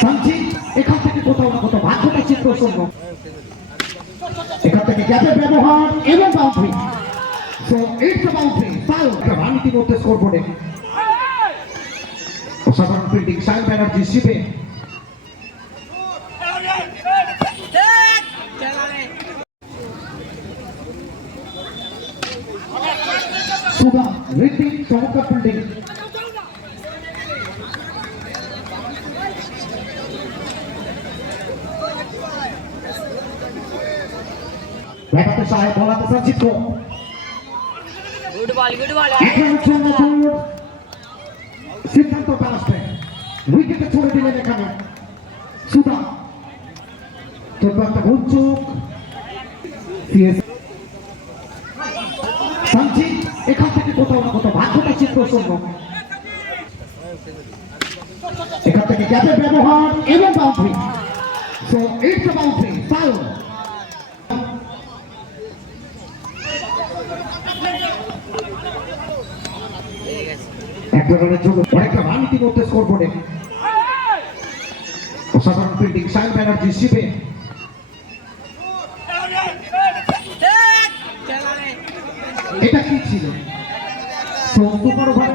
সানজি এখান থেকে কোথাও না কোথাও ভাগ্যটা চিত্র শূন্য। এখান থেকে গ্যাপের ব্যবহার এবং boundary. So it's a boundary foul. Run ইতিমধ্যে স্কোরবোর্ডে। অসাধারণ ফিল্ডিং সাইন ব্যানার্জি শিবে। সুধা ঋতিক চমৎকার ফিল্ডিং। ব্যাটাতে সাহেব বলাতে সঞ্চিত গুড বল সিদ্ধান্তটা আসবে। উইকেটে ছড়ে দিলেন এখানে সুধা। ছোট্ট একটা ভুল চোখ। সানজি এখান থেকে কোথাও না কোথাও ভাগ্যটা চিত্র শূন্য। এখান থেকে গ্যাপের ব্যবহার এবং boundary. So it's a boundary foul. একটা রানের জন্য অনেকটা রান ইতিমধ্যে স্কোরবোর্ডে। অসাধারণ ফিল্ডিং সাইন ব্যানার্জি শিবে। এটা কি ছিল? Super over